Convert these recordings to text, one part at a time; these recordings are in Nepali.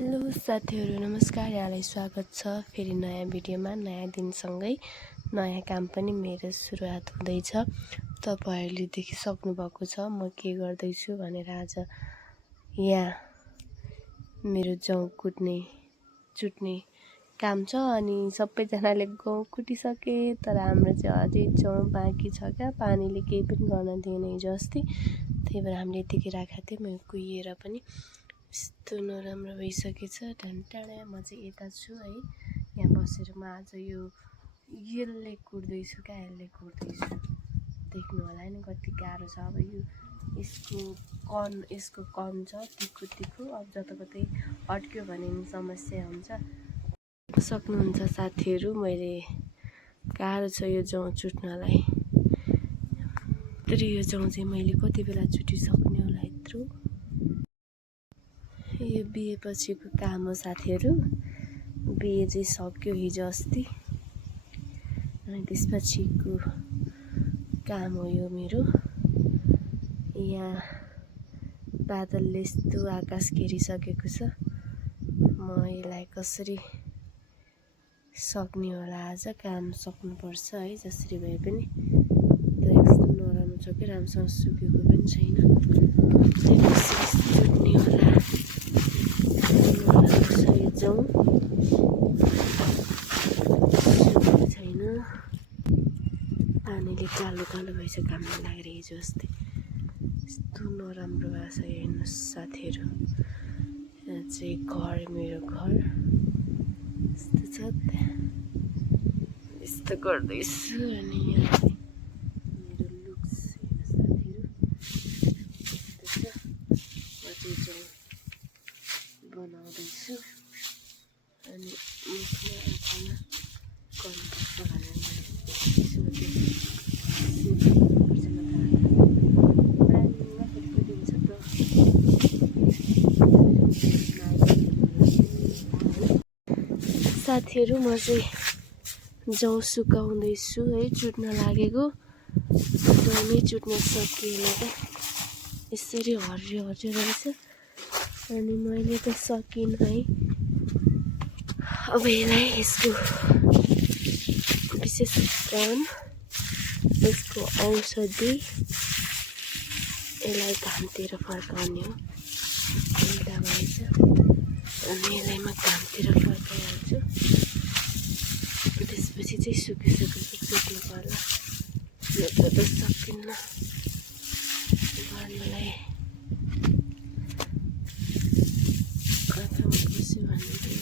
हेलो साथीहरू, नमस्कार। यहाँलाई स्वागत छ फेरि नयाँ भिडियोमा। नयाँ दिनसँगै नयाँ काम पनि मेरो सुरुवात हुँदैछ। तपाईहरूले देखिसक्नु भएको छ म के गर्दैछु भनेर। आज यहाँ मेरो जौ चुट्ने काम छ अनि सबैजनाले गहुँ कुटिसके, तर हाम्रो चाहिँ अझै जौ बाँकी छ क्या। पानीले केही पनि गर्न दिएन हिजो अस्ति, त्यही भएर हामीले यतिकै राखेको थियौँ। म कुहिएर पनि यस्तो नराम्रो भइसकेछ। ढाँटा म चाहिँ यता छु है, यहाँ बसेर म आज यसले कुट्दैछु क्या, यसले कुट्दैछु। देख्नु होला नि कति गाह्रो छ। अब यसको कन छ तिखो। अब जताकतै अड्क्यो भने नि समस्या हुन्छ। सक्नुहुन्छ साथीहरू, मैले गाह्रो छ यो जौ चुट्नलाई। तर यो जौ चाहिँ मैले कति बेला चुटिसक्ने होला यत्रो। यो बिहे पछिको काम हो साथीहरू। बिहे चाहिँ सक्यो हिजो अस्ति, अनि त्यसपछिको काम हो यो मेरो। यहाँ बादलले यस्तो आकाश घेरिसकेको छ। म यसलाई कसरी सक्ने होला, आज काम सक्नुपर्छ है जसरी भए पनि। तर यस्तो नराम्रो छ कि राम्रोसँग सुकेको पनि छैन। सुक्ने होला जौ सुकेको छैन। पानीले कालो भएछ काममा लागेर हिजो अस्ति। यस्तो नराम्रो भएको छ। हेर्नुहोस् साथीहरू, यहाँ चाहिँ मेरो घर यस्तो छ। यस्तो गर्दैछु अनि यहाँ मेरो लुक्स साथीहरू यस्तो छ। म चाहिँ जौ बनाउँदैछु अनि मुखमा आँखामा गर्नुपर्छ भनेर मैले सोचेको। साथीहरू, म चाहिँ जौ सुकाउँदैछु है, चुट्न लागेको। जौ नै चुट्न सकिएन क्या, यसरी हरियो रहेछ। अनि मैले त सकिनँ है। अब यसको विशेष काम, यसको औषधि यसलाई घामतिर फर्काउने हो। उल्टा भएछ अनि यसलाई म घामतिर फर्काइहाल्छु। त्यसपछि चाहिँ सुक्नु पर्ला। नत्र त सकिन्न गर्नलाई। आँखामा बस्यो भने पनि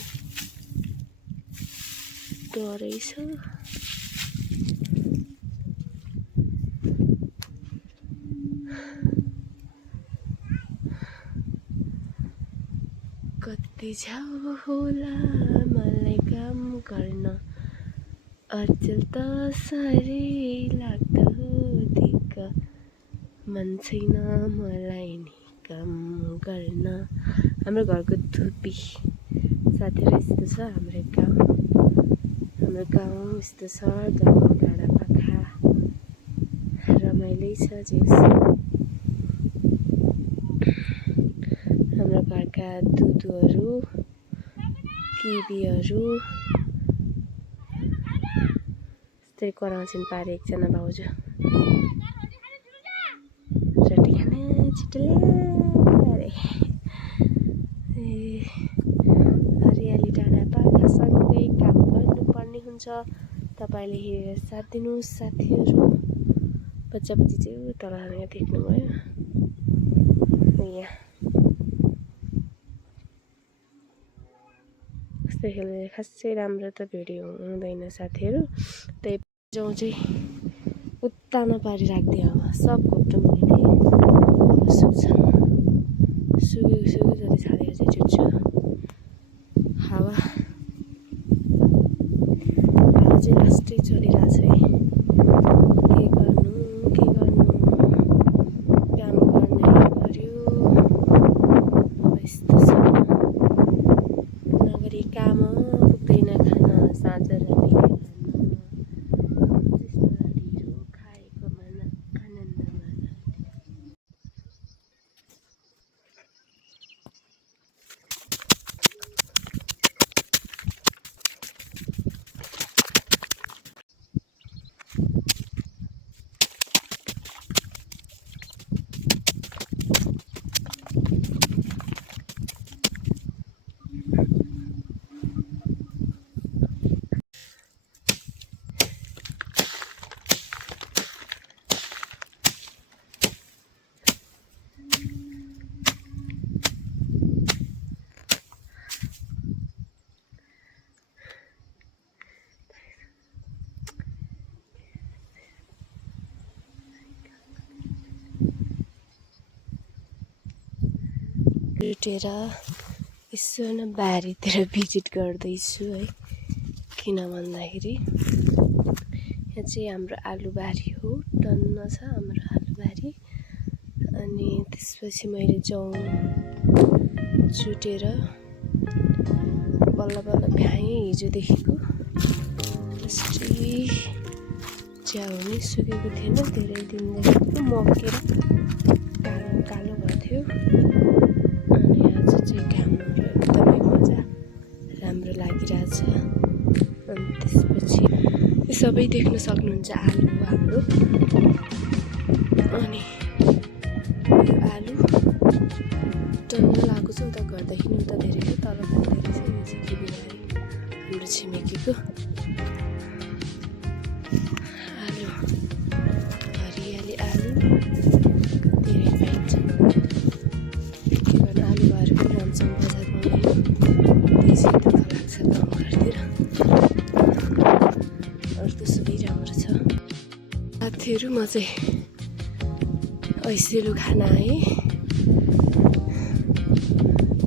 डरै छ। कति झ्याउ होला मलाई काम गर्न, अचेल त साह्रै लाग्दो दिक्क। मन छैन मलाई नि काम गर्न। हाम्रो घरको धुपी साथीहरू यस्तो छ। हाम्रो गाउँ यस्तो छ। गाउँ डाँडा पाखा रमाइलै छ। हाम्रो घरका दुधहरू किवीहरू यस्तै कराउँछिन् पारे एकजना भाउजू। रोटी खाना छिटो ल्याए। हरियाली डाँडा पाखासँगै काम गर्नुपर्ने हुन्छ। तपाईँले हेरेर साथ दिनुहोस् साथीहरू। बच्चा चाहिँ तल यहाँ देख्नुभयो। यहाँ यस्तो खेल्ने खासै राम्रो त भिडियो हुँदैन साथीहरू। त्यही जौ चाहिँ उत्तानो पारी राखिदियो। अब सब घोप्टो मिलिदिएँ। अब सुक्यो जति छाडेर चाहिँ चुट्छु। हावा चाहिँ लास्टै चलिरहेछ है। के गर्नु काम गर्नै पर्यो। अब यस्तो छ। नगरी काम पुग्दैन खान, साँझ रानी ढिरो खाएको मन आनन्दमा। उठेर यसो न बारीतिर भिजिट गर्दैछु है। किन भन्दाखेरि यहाँ चाहिँ हाम्रो आलुबारी हो, टन्न छ हाम्रो आलुबारी। अनि त्यसपछि मैले जौँ चुटेर बल्ल बल्ल भ्याएँ हिजोदेखिको। अस्ति च्याउ नि सुकेको थिएन, धेरै दिनदेखिको मकेर कालो कालो भएको थियो। अनि आज चाहिँ घामहरू एकदमै मजा राम्रो लागिरहेछ। अनि त्यसपछि यो सबै देख्न सक्नुहुन्छ आलु हाम्रो। अनि यो आलु टन्न लागेको छ उता गर्दाखेरि उता धेरै छ, तल पनि धेरै छ। यो चाहिँ किबिबारी हाम्रो छिमेकीको आलु, हरियाली आलु धेरै पाइन्छ। के गर्नु, आलुबारी पनि राम्रोसँग बजार पाउँदैन, त्यसै दुःख लाग्छ गाउँघरतिर। अरू त सबै राम्रो छ। साथीहरू म चाहिँ ऐसेलु खान आएँ।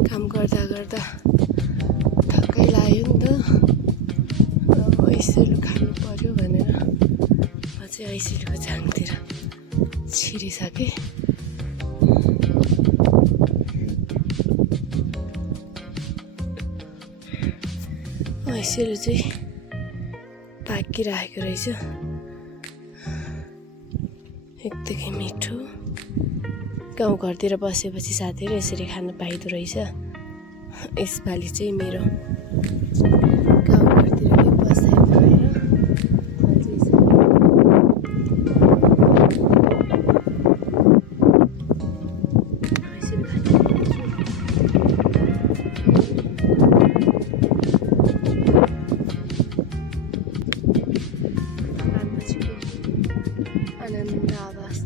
काम गर्दा गर्दा थक्कै लाग्यो नि त, ऐसेलु खानु पर्यो भनेर म चाहिँ ऐसेलुको झाङतिर छिरिसकेँ। ऐसेलु चाहिँ पाकिरहेको रहेछ, एकदमै मिठो। गाउँघरतिर बसेपछि साथीहरू यसरी खान पाइँदो रहेछ। यसपालि चाहिँ मेरो गाउँघरतिर बसाइ भएर आनन्द आवाज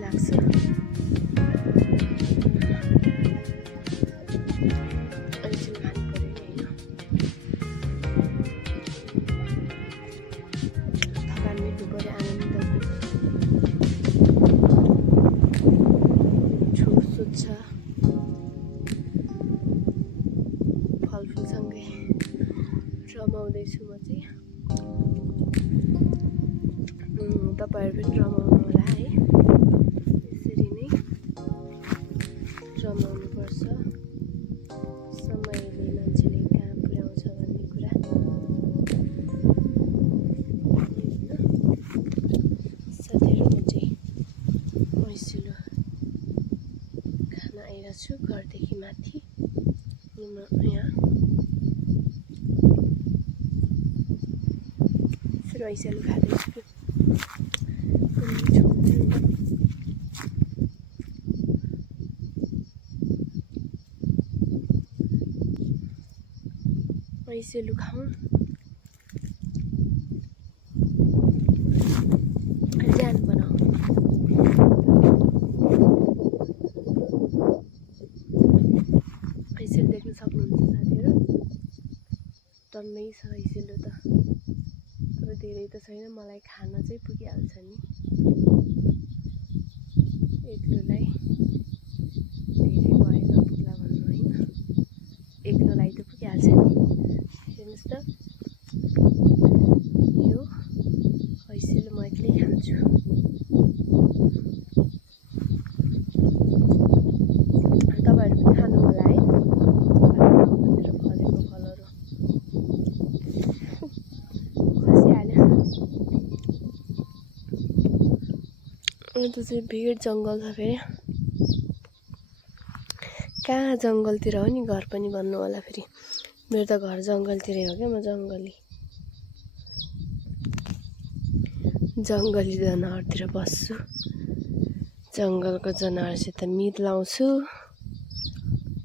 लाग्छ। थकान मेट्नु पर्यो, आनन्दको सोच्छ फलफुलसँगै रमाउँदैछु म चाहिँ। तपाईँहरू पनि रमाउनु होला है, यसरी नै रमाउनुपर्छ। समयले मान्छेले कहाँ पुर्याउँछ भन्ने कुरा साथीहरू। म चाहिँ ऐसेलु खान आइरहेको छु घरदेखि माथि। यहाँ फेरि ऐसेलु खाँदैछु। ऐसेलु खाऊँ, ज्यान बनाऊ। ऐसेलु देख्न सक्नुहुन्छ साथीहरू, टन्नै छ ऐसेलु त, तर धेरै त छैन। मलाई खान चाहिँ पुगिहाल्छ नि, एक्लोलाई धेरै भए नपुग्ला भन्नु होइन, एक्लोलाई त पुगिहाल्छ नि। हेर्नुहोस् त, यो ऐसेलु म एक्लै खान्छु। तपाईँहरू पनि खानु होला है, गाउँतिर फलेको फलहरू खसिहाल्यो। अन्त चाहिँ भिड जङ्गल छ फेरि, कहाँ जङ्गलतिर हो नि घर पनि भन्नु होला। फेरि मेरो त घर जङ्गलतिरै हो क्या, म जङ्गली जनावरतिर बस्छु। जङ्गलको जनावरसित मिलाउँछु,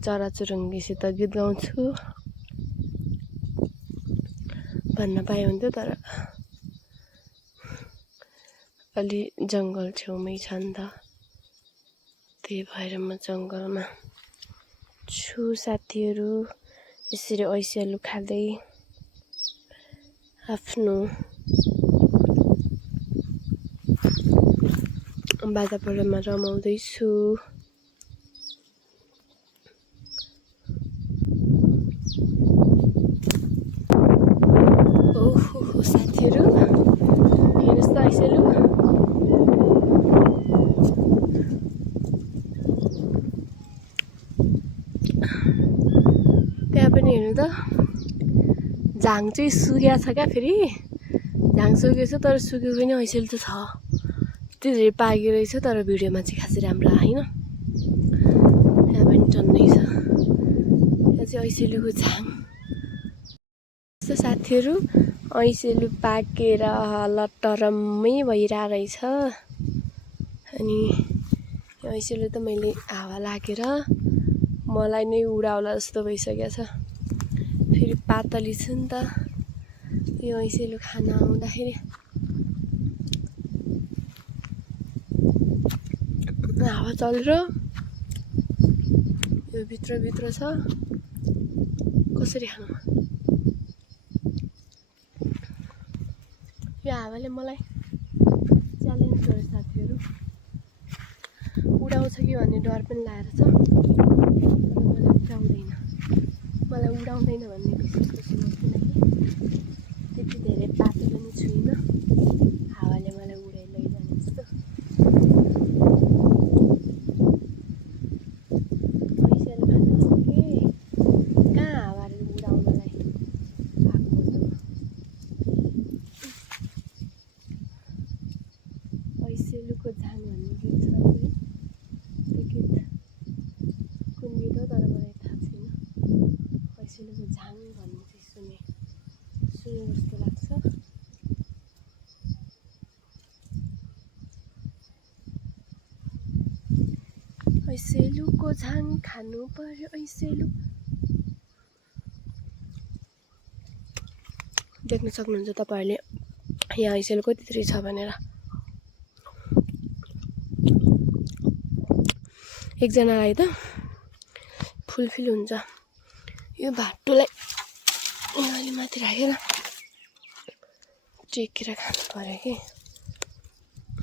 चराचुरुङ्गीसित गीत गाउँछु भन्न पाए हुन्थ्यो, तर अलि जङ्गल छेउमै छ नि त, त्यही भएर म जङ्गलमा छु। साथीहरू यसरी ऐसेलु खाँदै आफ्नो वातावरणमा रमाउँदैछु। त्यहाँ पनि हेर्नु त झाङ चाहिँ सुकेको छ क्या फेरि झाङ सुकेको छ तर सुकेको पनि ऐसेल त छ त्यो धेरै पाके रहेछ तर भिडियोमा चाहिँ खासै राम्रो आएन त्यहाँ पनि टन्नै छ त्यहाँ चाहिँ ऐसेलुको झाङ यस्तो साथीहरू ऐसेलु पाकेर लटरम्मै भइरहेको रहेछ अनि ऐसेलु त मैले हावा लागेर मलाई नै उडाउला जस्तो भइसकेको छ फेरि पातली छु नि त यो ऐसेलु खान आउँदाखेरि हावा चलेर यो भित्र छ कसरी खानु यो हावाले मलाई च्यालेन्ज गर्यो साथीहरू उडाउँछ कि भन्ने डर पनि लागेको छ मलाई उडाउँदैन भन्ने विश्वास छु म किनकि त्यति धेरै पातो पनि छुइनँ हावाले मलाई उडाइ लैजाने जस्तो ऐसेलु खान सके कहाँ हावाले उडाउनलाई आएको त ऐसेलुको झाङ भन्ने गीत छ त्यो गीत कुन गीत हो तर मलाई थाहा छैन ऐसेलुको झाङ भन्ने चाहिँ सुने जस्तो लाग्छ ऐसेलुको झाङ खानु पर्यो ऐसेलु देख्न सक्नुहुन्छ तपाईहरुले यहाँ ऐसेलु कति छ भनेर एकजनालाई त फुलफिल हुन्छ यो भाटोलाई अलि माथि राखेर टेकेर खानु पर्यो कि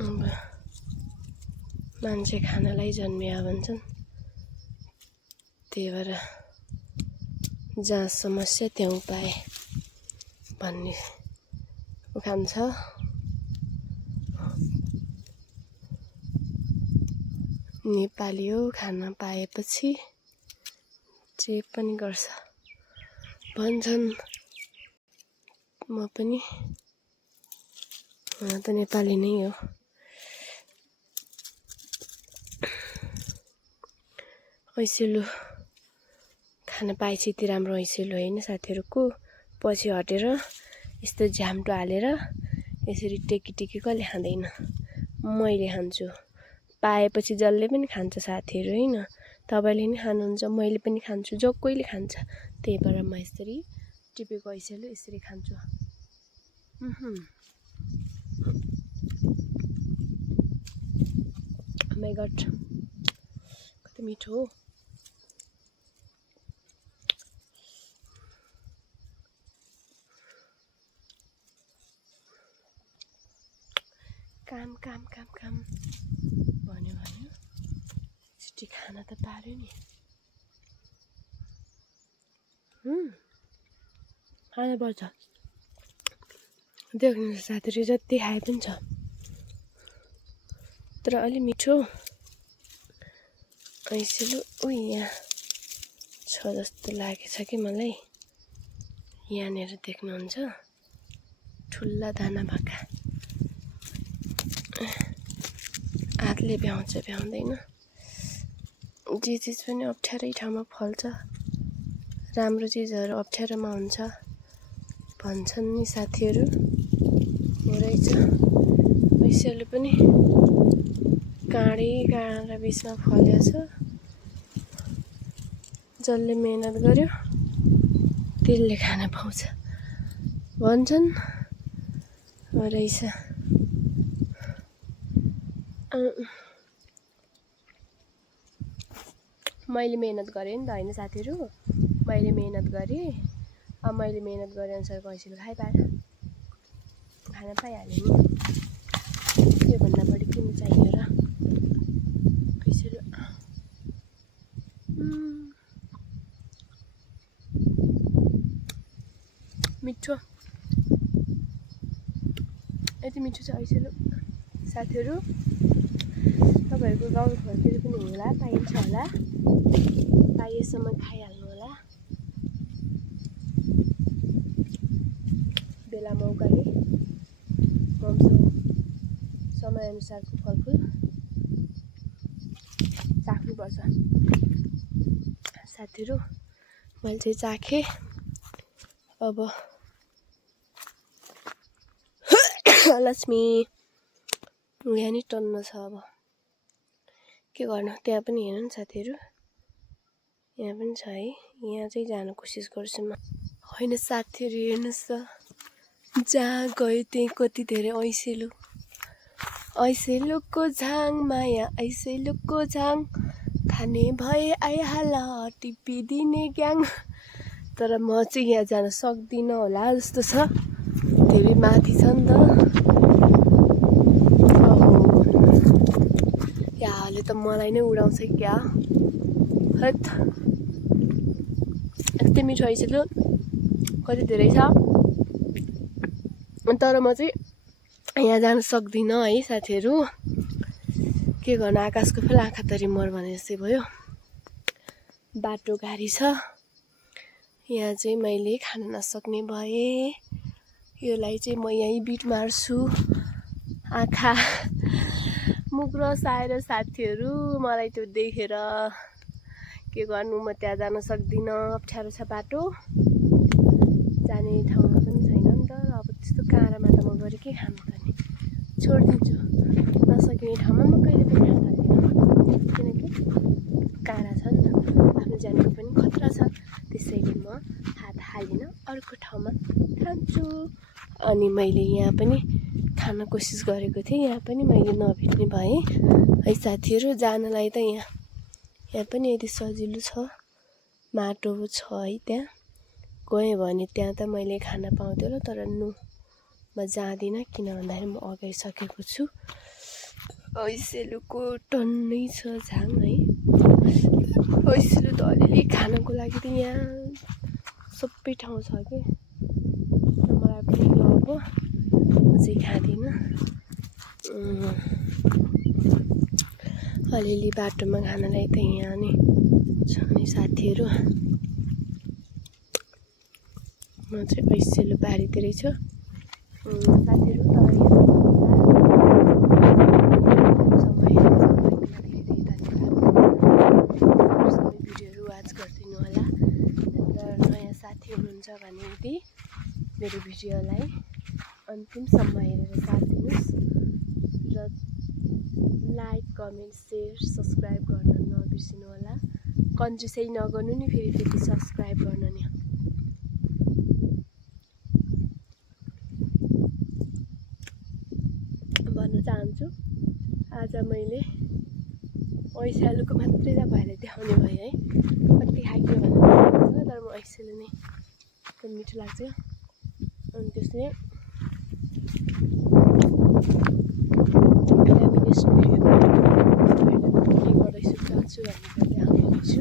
अब मान्छे खानलाई जन्मिया भन्छन् त्यही भएर जहाँ समस्या त्यहाँ उपाय भन्ने उखान छ नेपाली हो खाना पाएपछि जे पनि गर्छ भन्छन् म पनि त नेपाली नै हो ऐसेलु खान पाएपछि यति राम्रो ऐसेलु होइन साथीहरुको पछि हटेर यस्तो झ्याम्टो हालेर यसरी टेकी कसले खाँदैन मैले खान्छु पाएपछि जसले पनि खान्छ साथीहरु हैन तपाईले नि खानुहुन्छ मैले पनि खान्छु जो कोहीले खान्छ त्यही भएर म यसरी टिपेको ऐसेलु यसरी खान्छु Oh my god कति मिठो हो काम भन्यो छिटै खान त पार्यो नि खान पर्छ देख्नुहुन्छ साथीहरु जति खाए पनि छ तर अलि मिठो ऐसेलु यहाँ छ जस्तो लागेछ कि मलाई यहाँनिर देख्नुहुन्छ ठुला दाना भएका हातले भ्याउँछ भ्याउँदैन जे चिज पनि अप्ठ्यारै ठाउँमा फल्छ राम्रो चिजहरु अप्ठ्यारोमा हुन्छ भन्छन् नि साथीहरु हो रहेछ ऐसेलु पनि काँडै काँडा बिचमा फलेछ जसले मेहनत गर्यो त्यसले खान पाउँछ भन्छन् हो रहेछ मैले मेहनत गरेँ नि त हैन साथीहरु मैले मेहनत गरेँ अब मैले मेहनत गरे अनुसारको ऐसेलु खान पाइहालेँ नि त्यो भन्दा बढी किन चाहियो र ऐसेलु मिठो यति मिठो छ ऐसेलु साथीहरु तपाईहरुको गाउँ घरतिर पनि होला पाइन्छ होला पाइएसम्म खाइहाल्नु पाउँछौँ समयअनुसारको फलफुल चाख्नुपर्छ। साथीहरू मैले चाहिँ चाखेँ। अब लक्ष्मी यहाँ नि टन्न छ। अब के गर्नु, त्यहाँ पनि हेर्नु नि साथीहरू, यहाँ पनि छ है। यहाँ चाहिँ जानु कोसिस गर्छु म। होइन साथीहरू हेर्नुहोस् त, जहाँ गयो त्यहीँ कति धेरै ऐसेलुको झाङ माया ऐसेलुको झाङ खाने भए आइहाल टिपिदिने ग्याङ। तर म चाहिँ यहाँ जान सक्दिनँ होला जस्तो छ, धेरै माथि छ नि त। यहाँले त मलाई नै उडाउँछ क्या। हट, यस्तै मिठो ऐसेलु कति धेरै छ। तर म चाहिँ यहाँ जान सक्दिनँ है साथीहरू। के गर्नु, आकाशको फेरि आँखा तरी मर भने जस्तै भयो। बाटो गाडी छ। यहाँ चाहिँ मैले खान नसक्ने भएँ। योलाई चाहिँ म यहीँ बिट मार्छु। आँखा मुख रसाएर साथीहरू, मलाई त्यो देखेर के गर्नु, म त्यहाँ जान सक्दिनँ। अप्ठ्यारो छ बाटो, जाने ठाउँमा पनि छैन नि त। अब त्यस्तो काँडामा त म गएर के खानु त नि, छोडिदिन्छु। नसकिने ठाउँमा म कहिले पनि खान थाल्दिनँ, किनकि काँडा छ नि त, आफ्नो ज्यानको पनि खतरा छ। त्यसैले म हात हालिनँ अर्को ठाउँमा खान्छु। अनि मैले यहाँ पनि खान कोसिस गरेको थिएँ, यहाँ पनि मैले नभेट्ने भएँ है साथीहरू। जानलाई त यहाँ पनि यति सजिलो छ, माटो छ है। त्यहाँ गएँ भने त्यहाँ त मैले खाना पाउँथेँ र, तर म जाँदिनँ। किन भन्दाखेरि म अगाइसकेको छु। ऐसेलुको टन्नै छ झाङ है। ऐसेलु त अलिअलि खानको लागि त यहाँ सबै ठाउँ छ कि, मलाई पनि अब म चाहिँ खाँदिनँ। अलिअलि बाटोमा खानलाई त यहाँ नि छ नि साथीहरू। म चाहिँ ऐसेलु बारीतिरै छु साथीहरू। भिडियोहरू वाच गरिदिनु होला। र नयाँ साथी हुनुहुन्छ भने यदि मेरो भिडियोलाई अन्तिमसम्म हेरेर साथ दिनुहोस् र लाइक, कमेन्ट, सेयर, सब्सक्राइब गर्न नबिर्सिनु होला। कन्जुसै नगर्नु नि फेरि त्यति सब्सक्राइब गर्न नि। भन्न चाहन्छु, आज मैले ऐसेलुको मात्रै तपाईँहरूलाई देखाउने भएँ है। कति खाइयो भनेर, तर म ऐसेलु नै एकदम मिठो लाग्छ। अनि त्यसले नेक्स्ट भिडियोमा के गर्दैछु कहाँ छु भन्ने देखाउने छु।